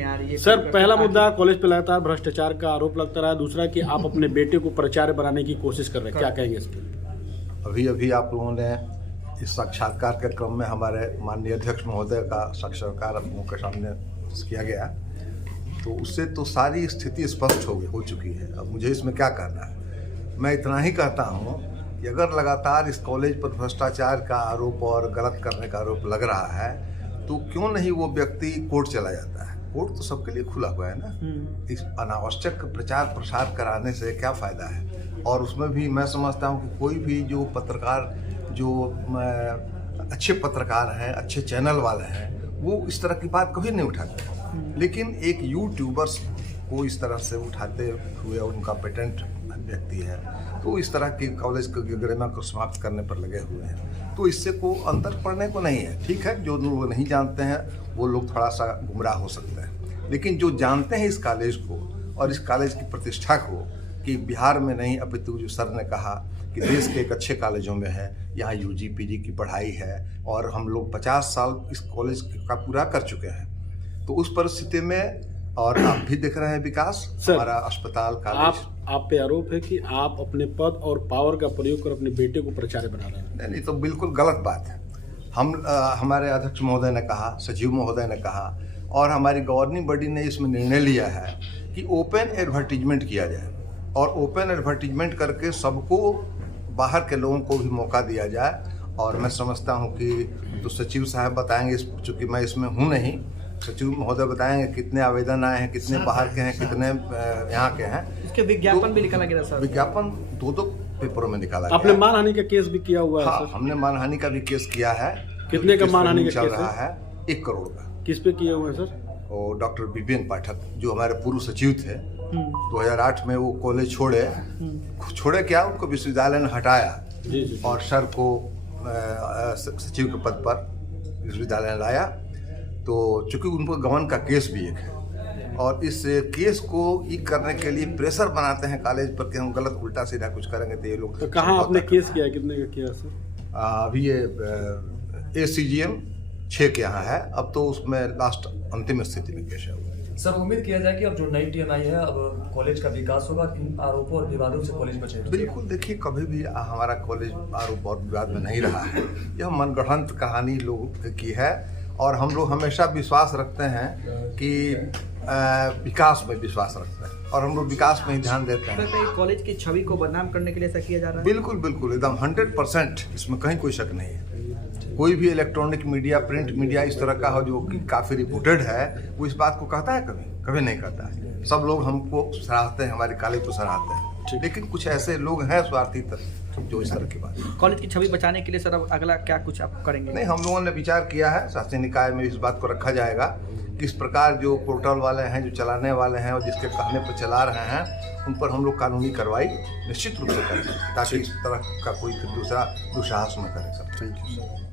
सामने आ रही है। सर, पहला मुद्दा कॉलेज पे लगातार भ्रष्टाचार का आरोप लगता रहा, दूसरा कि आप अपने बेटे को प्राचार्य बनाने की कोशिश कर रहे हैं, क्या कहेंगे इस पर? अभी अभी आप लोगों ने इस साक्षात्कार के क्रम में हमारे माननीय अध्यक्ष महोदय का साक्षात्कार आप लोगों के सामने किया गया, तो उससे तो सारी स्थिति स्पष्ट हो चुकी है। अब मुझे इसमें क्या कहना है, मैं इतना ही कहता हूँ कि अगर लगातार इस कॉलेज पर भ्रष्टाचार का आरोप और गलत करने का आरोप लग रहा है तो क्यों नहीं वो व्यक्ति कोर्ट चला जाता है। कोर्ट तो सबके लिए खुला हुआ है ना। इस अनावश्यक प्रचार प्रसार कराने से क्या फ़ायदा है। और उसमें भी मैं समझता हूँ कि कोई भी जो पत्रकार जो अच्छे पत्रकार हैं, अच्छे चैनल वाले हैं, वो इस तरह की बात कभी नहीं उठाते। लेकिन एक यूट्यूबर्स को इस तरह से उठाते हुए, उनका पेटेंट व्यक्ति है, तो इस तरह की कॉलेज की गरिमा को समाप्त करने पर लगे हुए हैं, तो इससे को अंतर पड़ने को नहीं है। ठीक है, जो लोग नहीं जानते हैं वो लोग थोड़ा सा गुमराह हो सकते हैं, लेकिन जो जानते हैं इस कॉलेज को और इस कॉलेज की प्रतिष्ठा को, कि बिहार में नहीं अपितु जो सर ने कहा कि देश के एक अच्छे कॉलेजों में है, यहाँ यूजी पीजी की पढ़ाई है और हम लोग 50 साल इस कॉलेज का पूरा कर चुके हैं, तो उस परिस्थिति में और आप भी देख रहे हैं विकास, हमारा अस्पताल कॉलेज। आप पे आरोप है कि आप अपने पद और पावर का प्रयोग कर अपने बेटे को प्राचार्य बना रहे हैं। नहीं, तो बिल्कुल गलत बात है। हमारे अध्यक्ष महोदय ने कहा, सचिव महोदय ने कहा और हमारी गवर्निंग बॉडी ने इसमें निर्णय लिया है कि ओपन एडवर्टीजमेंट किया जाए और ओपन एडवर्टीजमेंट करके सबको, बाहर के लोगों को भी मौका दिया जाए। और मैं समझता हूँ कि तो सचिव साहब बताएंगे, चूँकि मैं इसमें हूँ नहीं, सचिव महोदय बताएंगे कितने आवेदन आए हैं, कितने बाहर के हैं, कितने यहाँ के हैं। इसके विज्ञापन भी निकाला गया सर। विज्ञापन दो पेपरों में निकाला गया। आपने मानहानि का केस भी किया हुआ है? हाँ, सर, हमने मानहानि का भी केस किया है। कितने का मानहानि का चल केस रहा है? 1 करोड़ का। किस पे किया हुआ है सर? और डॉक्टर विपिन पाठक जो हमारे पूर्व सचिव थे, 2008 में वो कॉलेज छोड़े क्या, उनको विश्वविद्यालय ने हटाया जी। और सर को सचिव के पद पर विश्वविद्यालय ने लाया। तो चूंकि उन पर गबन का केस भी एक है और इस केस को ये करने के लिए प्रेशर बनाते हैं कॉलेज पर कि हम गलत उल्टा सीधा कुछ करेंगे तो ये लोग। तो कहाँ आपने केस किया है, कितने का किया सर? अभी ये ACGM 6 के यहाँ है, अब तो उसमें लास्ट अंतिम स्थिति में केस है। सर, उम्मीद किया जाए कि अब जो नई टीम आई है, अब कॉलेज का विकास होगा, इन आरोपों और विवादों से कॉलेज बचेगा। बिल्कुल, देखिए कभी भी हमारा कॉलेज आरोप और विवाद में नहीं रहा है। यह मनगढ़ंत कहानी लोगों की है और हम लोग हमेशा विश्वास रखते हैं कि विकास में विश्वास रखते हैं और हम लोग विकास में ही ध्यान देते हैं। कॉलेज की छवि को बदनाम करने के लिए ऐसा किया जा रहा है? बिल्कुल बिल्कुल, एकदम 100%, इसमें कहीं कोई शक नहीं है। कोई भी इलेक्ट्रॉनिक मीडिया, प्रिंट मीडिया इस तरह का हो जो कि काफ़ी रिपोर्टेड है, वो इस बात को कहता है? कभी नहीं कहता है। सब लोग हमको सराहते हैं, हमारे कॉलेज को सराहते हैं, लेकिन कुछ ऐसे लोग हैं स्वार्थी तत्व जो इस तरह की बात। कॉलेज की छवि बचाने के लिए सर अब अगला क्या कुछ आप करेंगे? नहीं, हम लोगों ने विचार किया है, शासी निकाय में इस बात को रखा जाएगा कि इस प्रकार जो पोर्टल वाले हैं, जो चलाने वाले हैं और जिसके कहने पर चला रहे हैं, उन पर हम लोग कानूनी कार्रवाई निश्चित रूप से करेंगे ताकि इस तरह का कोई फिर दूसरा दुस्साहस न करे। Sir, thank you.